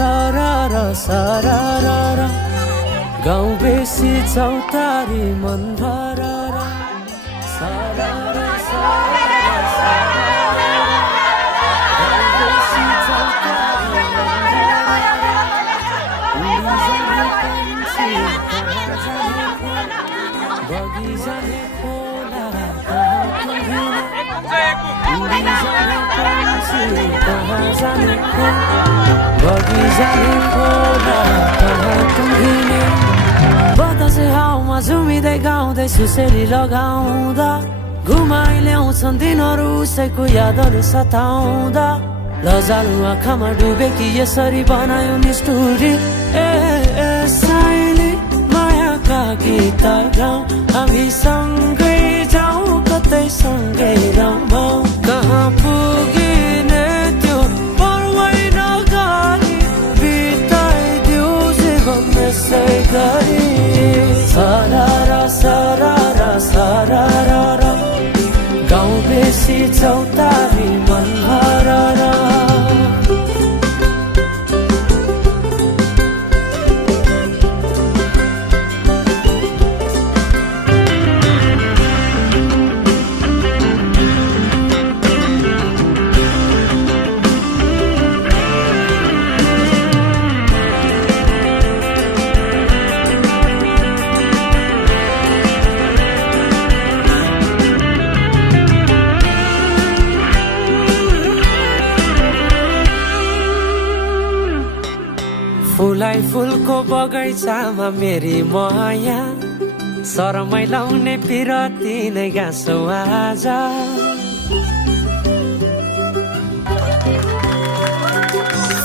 सारारा सारारा गाउँ बेसी चौतारी मन भरारा सारारा सारारा सारारा गाउँ बेसी चौतारी मन भरारा उडी जाने पंछी कहाँ जाने बगी जाने खोला कहाँ पुगिने उडी जाने पंछी कहाँ जाने बगी जाने खोला कहाँ पुगिने बतासे हाउमा झुमिँदै गाउँदै सुसेली लगाउँदा घुमाइ ल्याउँछन् दिनहरू उसैको यादहरू सताउँदा लजालु आँखामा डुबेकी यसरी बनायो निष्ठुरी ए साइली मायाका गीत गाउँ हामी सँगै जाउँ कतै सँगै रमाउँ कहाँ पुगिने त्यो पर्वै नगरी बिताइदिउ जीवन यसै गरी सारारा सारारा सारारा गाउँ बेसी चौतारी मन भरारा फुलाई फुलको बगैँचामा मेरी माया शरमै लाउने पिरती नै गाँसो आज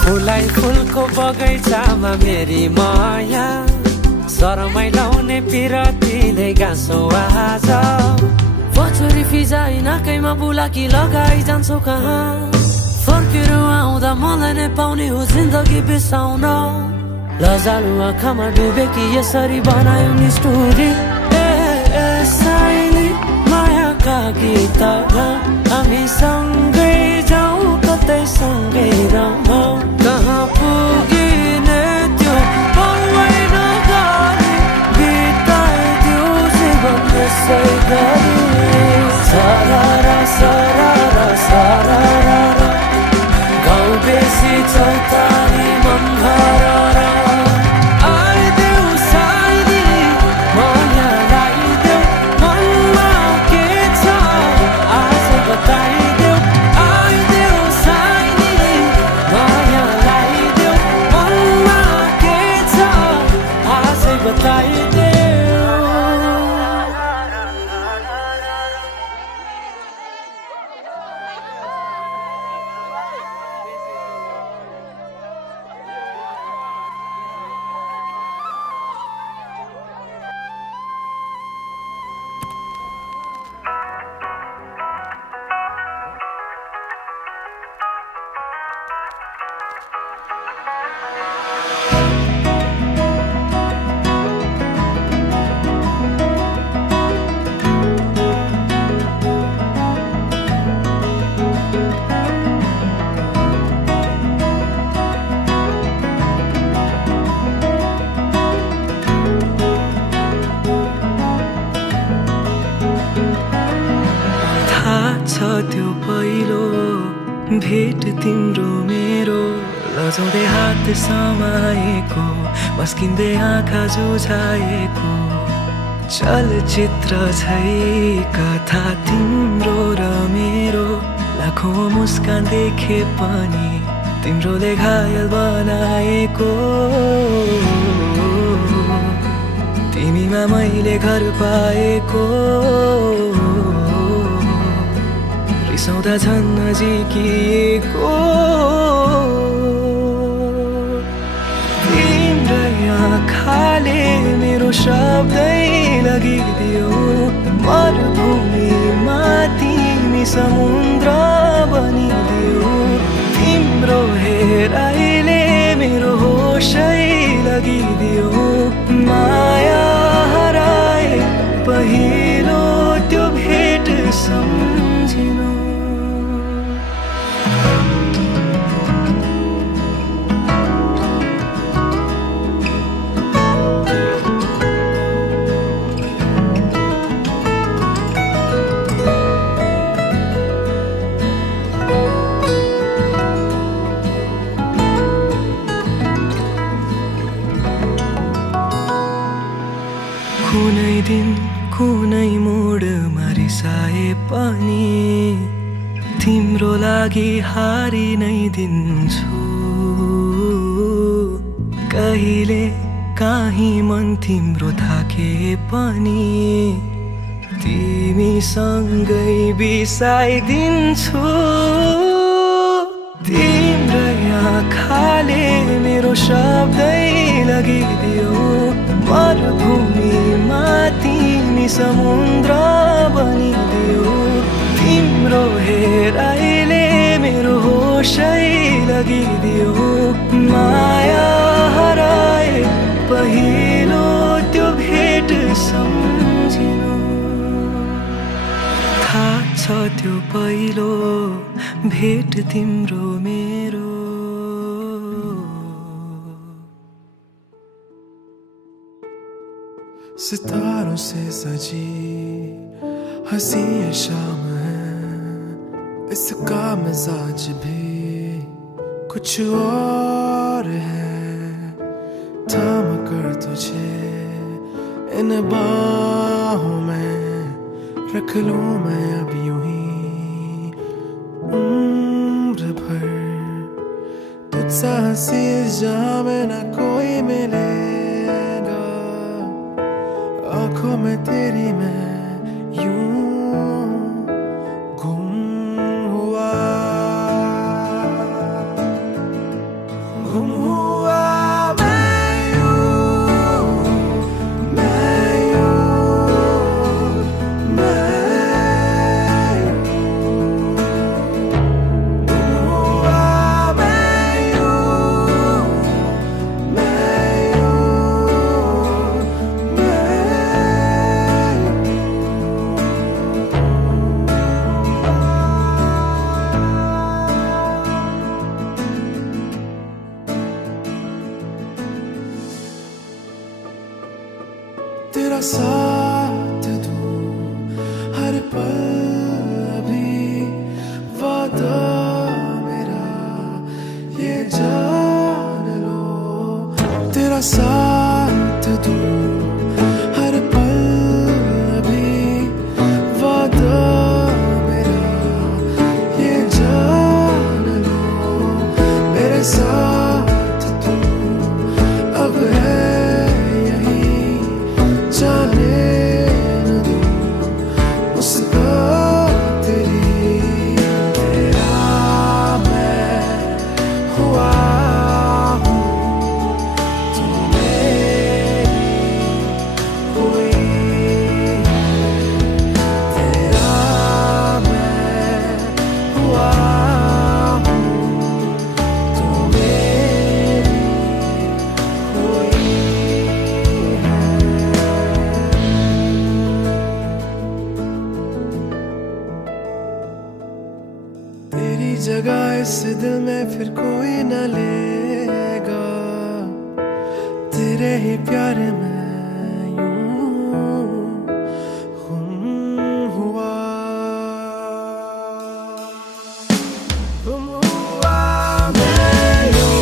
फुलाई फुलको बगैँचामा मेरी माया शरमै लाउने पिरती नै गाँसो आज पछुरी फिजाइ नाकैमा बुलाकी लगाइ जान्छौ कहाँ फर्केर आउँदा मलाई नै पाउने हो जिन्दगी बिसाउन लजालु आँखामा डुबेकी यसरी बनायो निष्ठुरी ए साइली मायाका गीत गाउँ हामी सँगै जाउँ कतै सँगै रमाउँ कहाँ पुगिने त्यो पर्वै नगरी बिताइदिउ जीवन यसै गरी सारारा सारारा सारारा गाउँ बेसी चौतारी मन भरारा आइदेऊ साइली माया लाइदेऊ मनमा के छ आज बताइदेऊ आइदेऊ साइली माया लाइदेऊ मनमा के छ आज बताइदेऊ त्यो पहिलो भेट तिम्रो मेरो लजाउँदै हात समाएको मस्किँदै आँखा जुझाएको चलचित्र छै कथा तिम्रो र मेरो लाखौं मुस्कान देखे पनि तिम्रोले घायल बनाएको तिमीमा मैले घर पाएको रिसाउँदा झन् नजिकिएको तिम्रै आँखाले मेरो शब्दै लगिदियो मरुभूमिमा तिमी समुद्र बनिदियो तिम्रो हेराइले मेरो होसै लगिदियो माया हराए पहिलो त्यो भेट सम्झिनु कुनै मोडमा रिसाए पनि तिम्रो लागि हारि नै दिन्छु कहिले काहीँ मन तिम्रो थाके पनि तिमीसँगै बिसाइदिन्छु तिम्रै आँखाले मेरो शब्दै लगिदियो मरुभूमिमा तिमी समुद्र बनिदियो तिम्रो हेराइले मेरो होसै लगिदियो माया हराए पहिलो त्यो भेट सम्झिनु थाहा छ त्यो पहिलो भेट तिम्रो मेरो सितारों से सजी हंसी ये शाम है इसका मिजाज भी कुछ और है थाम कर तुझे इन बाहों में रख लूं मैं अब यूं ही उम्र भर तुझसा हंसी जहां में ना कोई मिलेगा आँखों में तेरी मैं यूं गुम हुआ मैं यूं तेरा साथ दूं हर पल अभी वादा मेरा ये जान लो तेरा साथ दूं हर पल अभी वादा मेरा ये जान लो मेरे साथ तू अब है जाने न दूं उसका तेरी तेरा मैं हुआ हूँ तू मेरी हुई तेरा मैं हुआ हूँ तू मेरी हुई तेरी जगह इस दिल में फिर कोई न लेगा तेरे ही प्यार में यूं गुम हुआ मैं यूं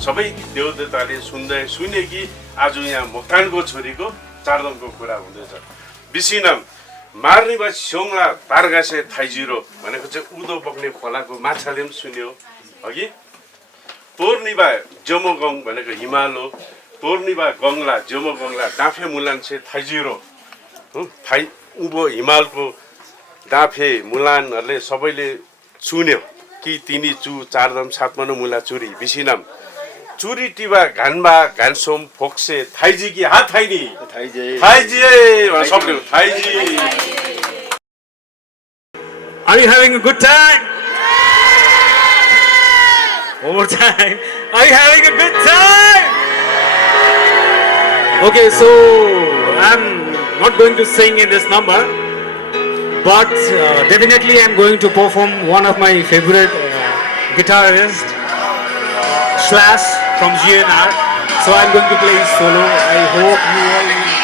सबै देवदेवताले सुने कि आज यहाँ मोक्तानको छोरीको चारदामको कुरा हुँदैछ बिसिनाम मार्ने बा स्योङला तारगासे थाइजिरो भनेको चाहिँ उदो बग्ने खोलाको माछाले पनि सुन्यो अघि तोर्निबा जमोगङ भनेको हिमालो तोर्निबा गङ्ला जमोगङ्ला डाँफे मुलानसे थाइजिरो थाइ उभो हिमालको डाँफे मुलानहरूले सबैले सुन्यो कि तिनी चु चारदाम सातमनो मुला चुरी बिसिनाम चुरी टिबा घानबा घानसोम फोक्से थाइजी की हात थाइनी थाइजी सबले थाइजी Are you having a good time? One more time. Are you having a good time? Okay, so I'm not going to sing in this number, but definitely I'm going to perform one of my favorite guitarist, Slash from GNR. So I'm going to play his solo. I hope you all enjoy.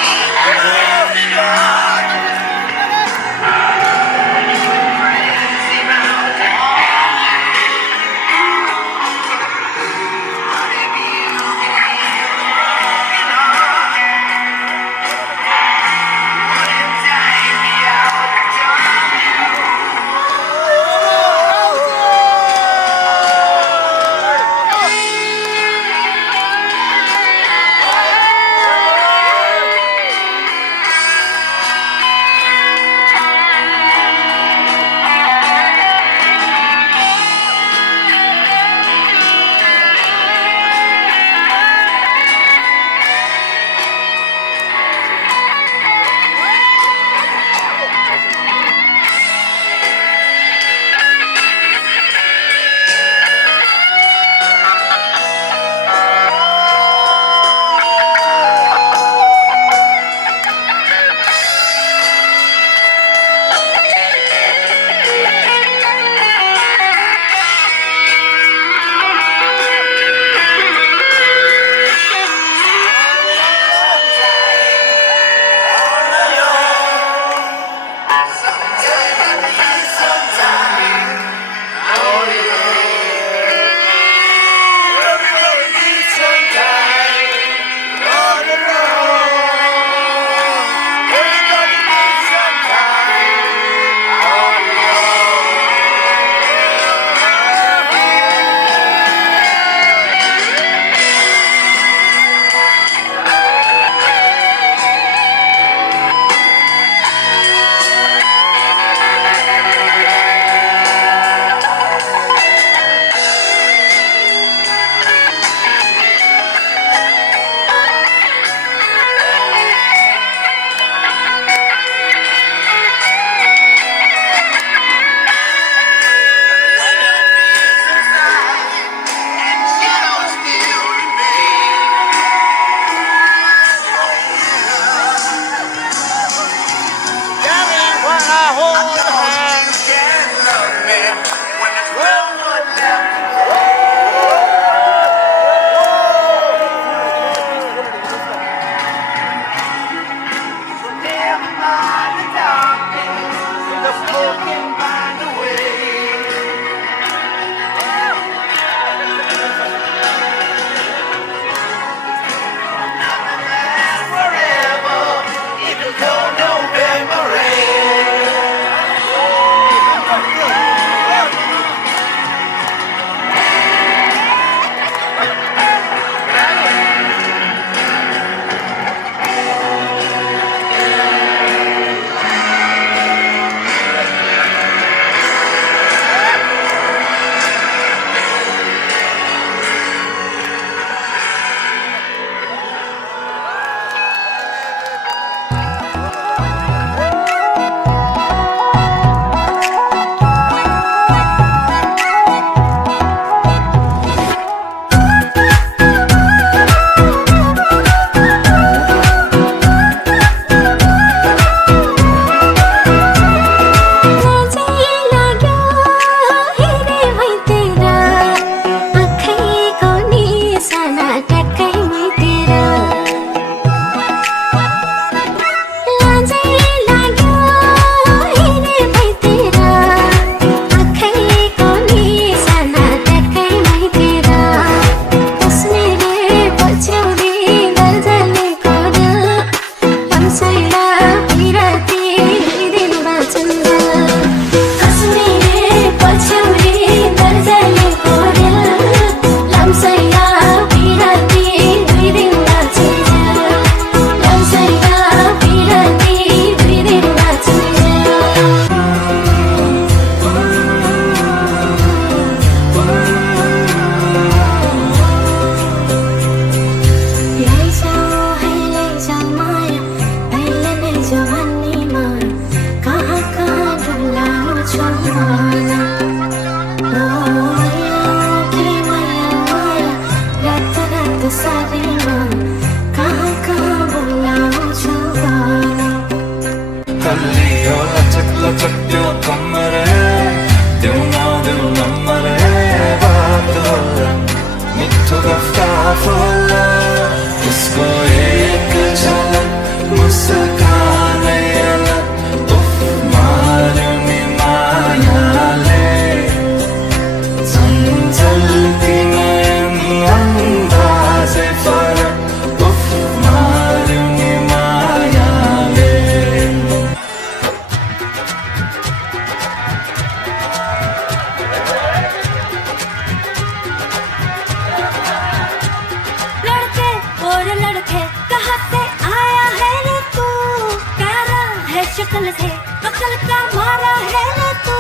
शक्ल से अकल का मारा है रे तू,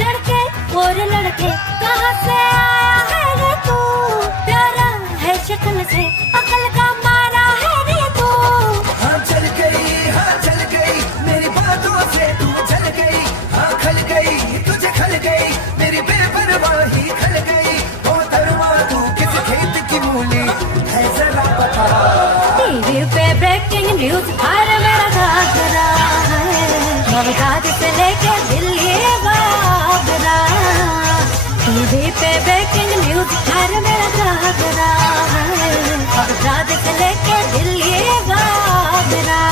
लड़के और लड़के कहाँ से आया है रे तू, प्यारा है शक्ल से अकल का मारा है रे तू। हाँ चल गई मेरी बातों से तू चल गई, हाँ खल गई तुझे खल गई मेरी बेपरवाही खल गई। ओ धर्मा तू किस खेत की मूली है जरा बता। टीवी पे ब्रेकिंग न्यूज हर मेरा घाघरा है, बगदाद से लेके दिल्ली आगरा। टीवी पे ब्रेकिंग न्यूज हर मेरा घाघरा है, बगदाद से लेके दिल्ली आगरा।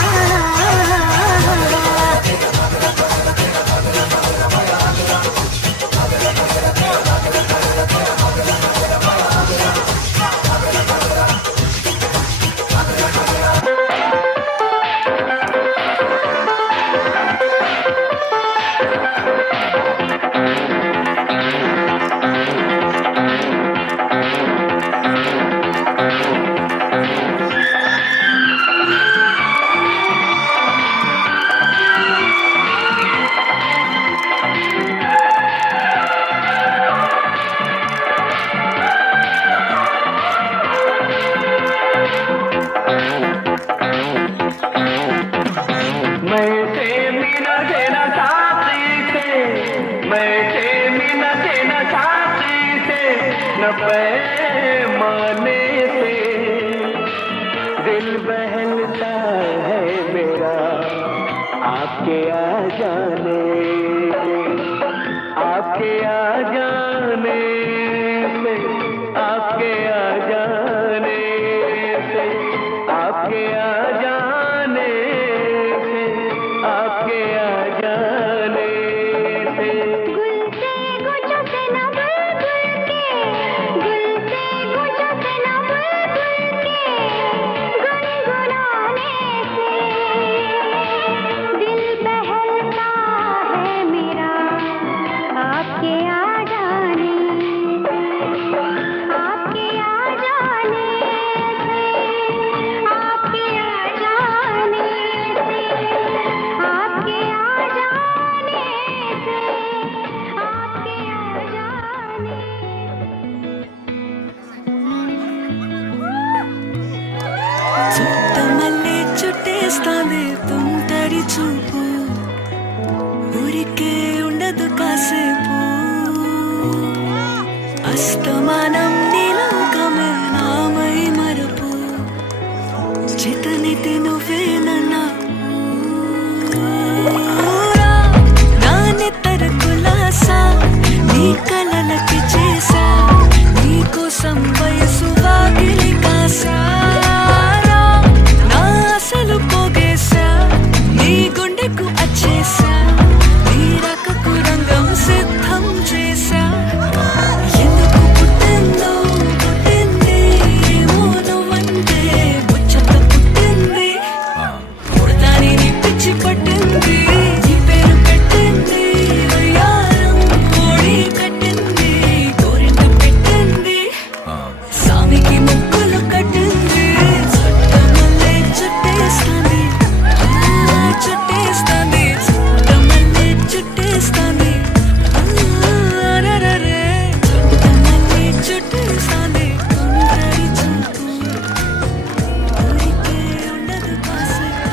पैमाने से दिल बहलता है मेरा आपके आ जाने से, आपके आ जाने से, आपके आ जाने से, आपके आ जाने से, आपके आ जाने से। చుట్టమల్లే చుట్టేస్తాంది తుంటరి చూపు, ఊరికే ఉండదు కాసేపు, అస్తమానం నీలోకమే నామై మరపు, చేతనైతే నువ్వేనన్నా నా నెత్తర కులాసా నీ కలలకి చేసా, నీ కోసం వయసు వాకిలి కాసా, అసలు పోగేసా నీ గుండెకు అచ్చేసా, నీ రకకు రంగం సిద్ధం చేసా. ఎందుకు పుట్టిందో పుట్టింది ఏమో నువ్వంటే ముచ్చట పుట్టింది, పుడతాని నీ పిచ్చి పట్టింది, నీ పేరు పెట్టింది వయ్యారం కోడి కట్టింది, గోరింట పెట్టింది సామికి ముక్కులు కట్టింది. చుట్టేస్తాంది చుట్టేస్తాంది చుట్టమల్లె చుట్టేస్తాంది, అరెరెరె చుట్టమల్లె చుట్టేస్తాంది తుంటరి చూపు, ఊరికే ఉండదు కాసేపు.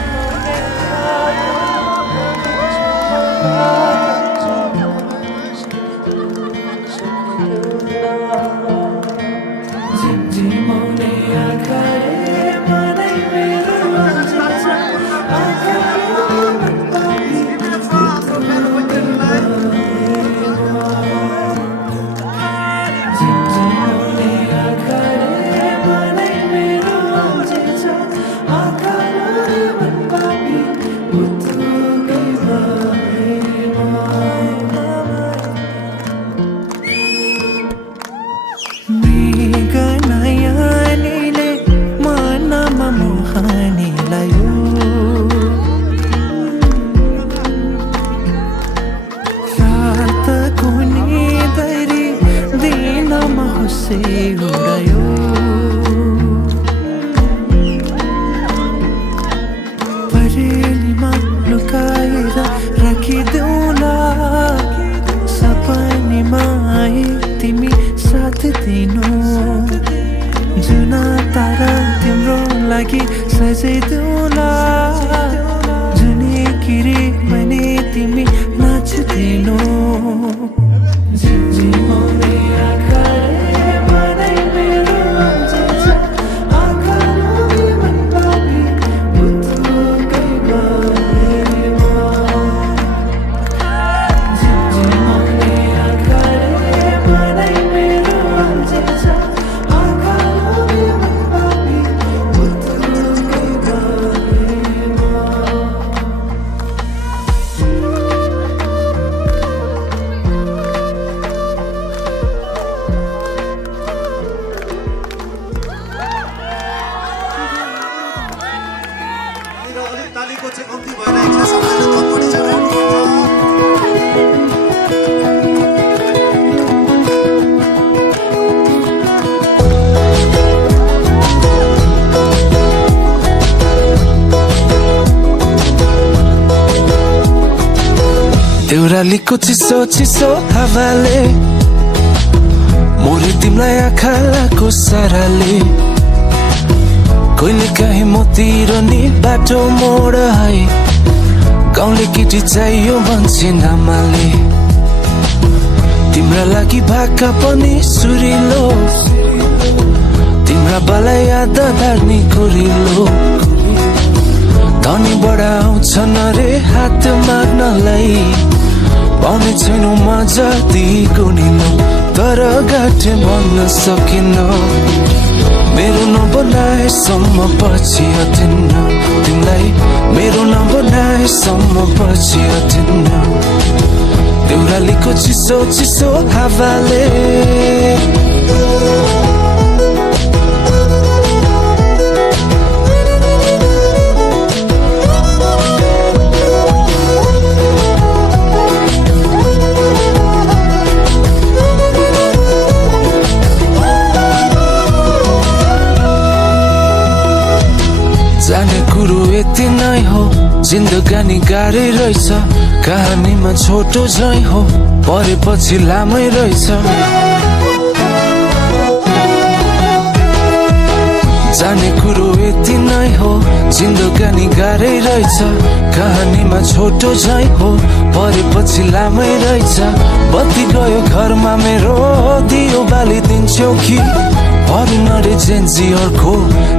मृगनयनले मनमा मोहनी लायो, रातको निदरी दिनमा हुस्से उडायो, परेलीमा लुकाएर बजाइदेऊला जुनी किरी मैले तिमी नाच्दैनौ झिमझिमाउने आँखाले मनै मेरो अल्झिन्छ आँखाले मन पापी बुतुकै बारेमा झिमझिमाउने आँखाले मनै मेरो अल्झिन्छ आँखाले मन पापी बुतुकै बारेमा अलिक तालीको चाहिँ कम्ती भइरहेको छ सबैले थप्पडी चाहिँ देउरालीको चिसो चिसो हावाले मोरी तिमीलाई आँखालाको साराले कहिले काहीँ मतिर नि बाटो मोड है गाउँले केटी चाहियो भन्छन् आमाले तिम्रा लागि भाका पनि सुरिलो तिम्रा बाला याद धार्नी कोरिलो धनी बडा आउँछन् रे हात माग्नलाई पाउने छैनौ मजा दिएको निलो तर गाठे भन्न सकिन मेरो नबनाएसम्म पछि हटिन्न तिमीलाई मेरो नबनाएसम्म पछि हटिन्न देउरालीको चिसो चिसो हावाले जाने कुरो यति नै हो जिन्दगानी गाह्रै रहेछ कहानीमा छोटो झै हो परेपछि लामै रहेछ जाने कुरो यति नै हो जिन्दगानी गाह्रै रहेछ कहानीमा छोटो झै हो परेपछि लामै रहेछ बत्ती गयो घरमा मेरो दियो बालिदिन्छौ कि अरुणले जेन्जीहरूको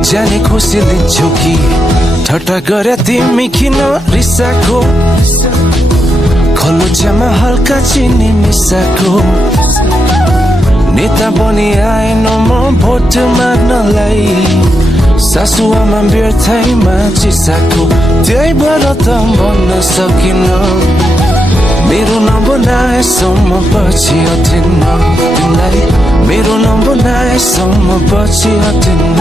जाने खुसी लिन्छौ कि ठट्टा गरे तिमी किन रिसाको खल्लो चियामा हल्का चिनी मिसाको नेता बनी आएन म भोट माग्नलाई सासुआमा व्यर्थैमा चिसाको त्यही भएर त भन्न सकिन मेरो नबनाएसम्म पछि हटिन्न तिमीलाई मेरो नबनाएसम्म पछि हटिन्न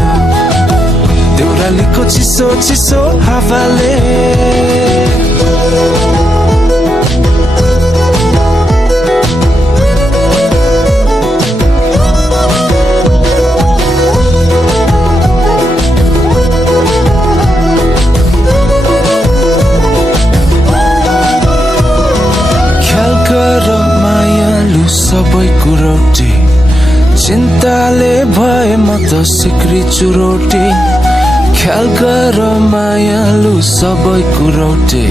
देउरालीको चिसो चिसो हावाले सबै कुरोटी चिन्ताले भए म त सिक्री चुरोटी ख्याल गर मायालु सबै कुरोटी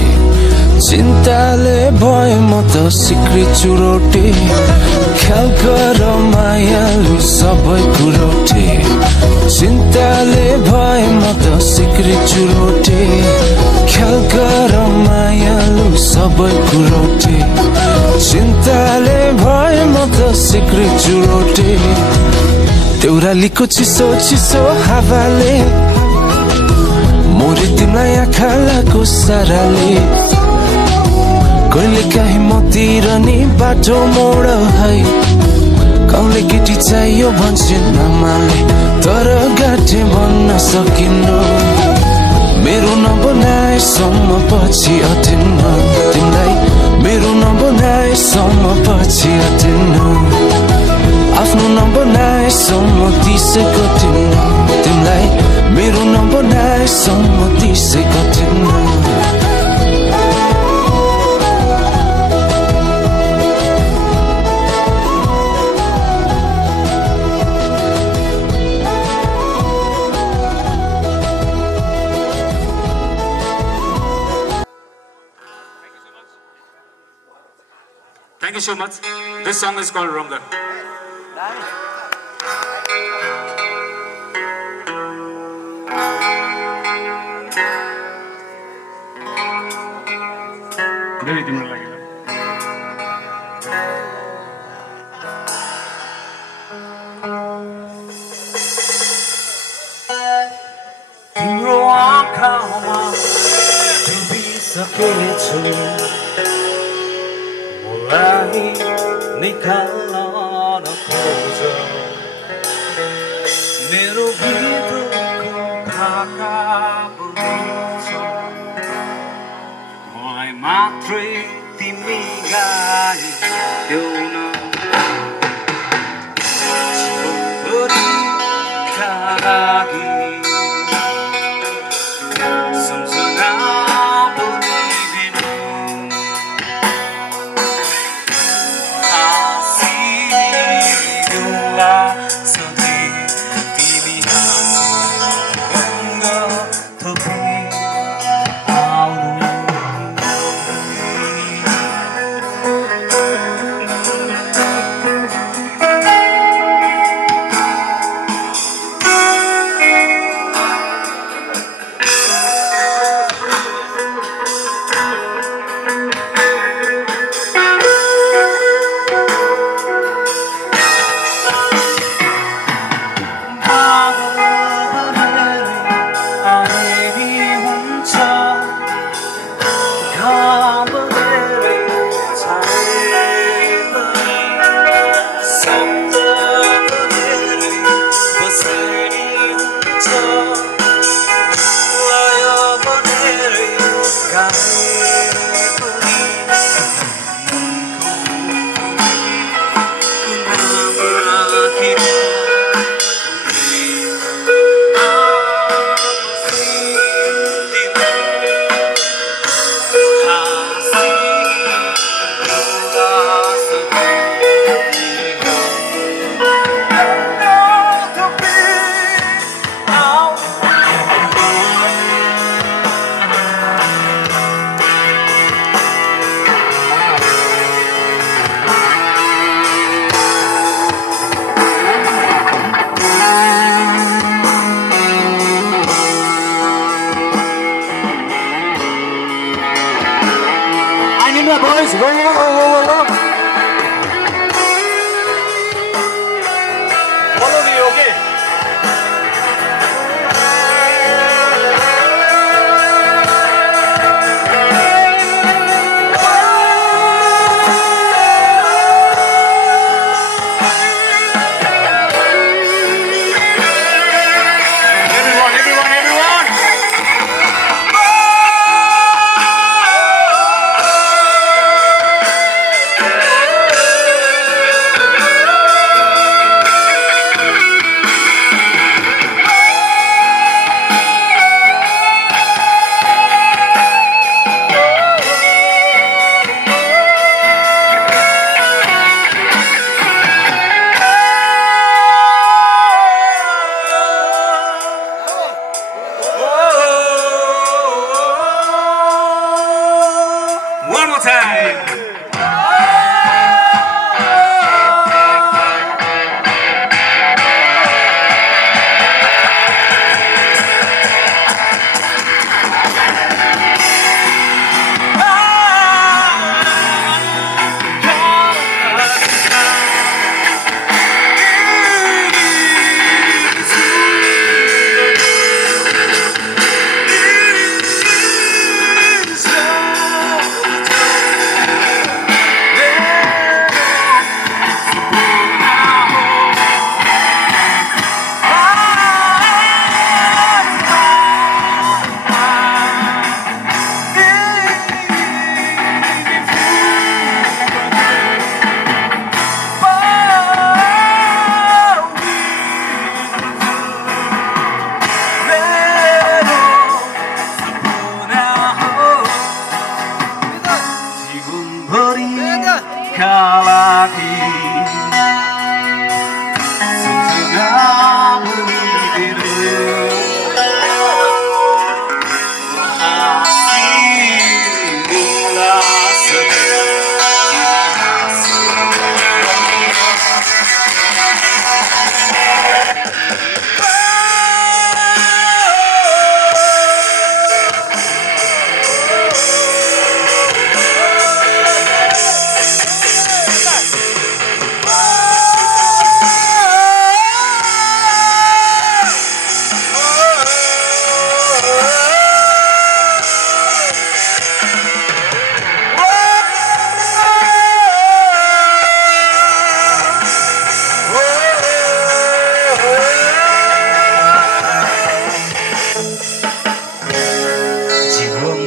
चिन्ताले भए म त सिक्री चुरोटी ख्याल गर मायालु सबै कुरोटी चिन्ताले भए म त सिक्री चुरोटी ख्याल गर मायालु सबै कुरोटी चिन्ताले भए म त सिक्री चुरोटी देउरालीको चिसो चिसो हावाले मोरी तिमीलाई आँखालाको साराले कहिले काहीँ मतिर नि बाटो मोड है गाउँले केटी चाहियो भन्छन् आमाले तर गाठे भन्न सकिन्न मेरो नबनाएसम्म पछि हटिन्न तिमीलाई मेरो नबनाएसम्म पछि हटिन्न आफ्नो नबनाएसम्म दिसै कटिन्न तिमीलाई मेरो नबनाएसम्म दिसै कटिन्न you so much. This song is called Runga. Very timid like it. तिम्रो आँखामा डुबिसकेछु मलाई निकाल्न नखोज मेरो भित्रको भाका बुझ्छ मलाई मात्रै तिमी गाइदेऊ न जीवनभरिका लागि सम्झना बोलिदिनु हाँसिदिउँला सधैँ तिमी हाँसिरहँदा थपी आउनु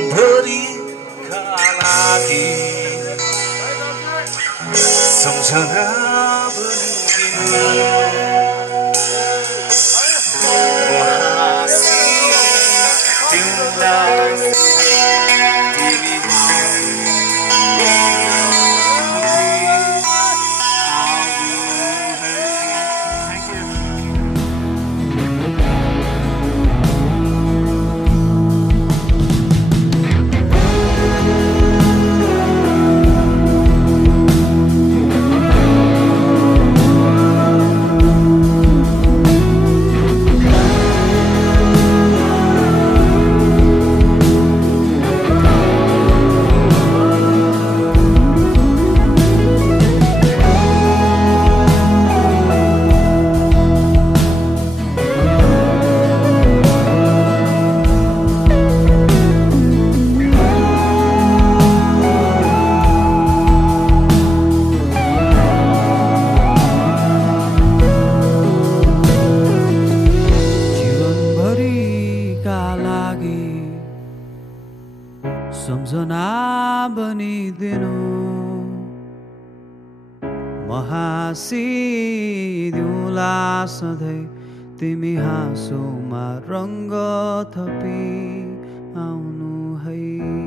जीवनभरिका लागि सम्झना बनिदिनु सम्झना बनिदिनु म हाँसिदिउँला सधैँ तिमी हाँसोमा रङ्ग थपी आउनु है।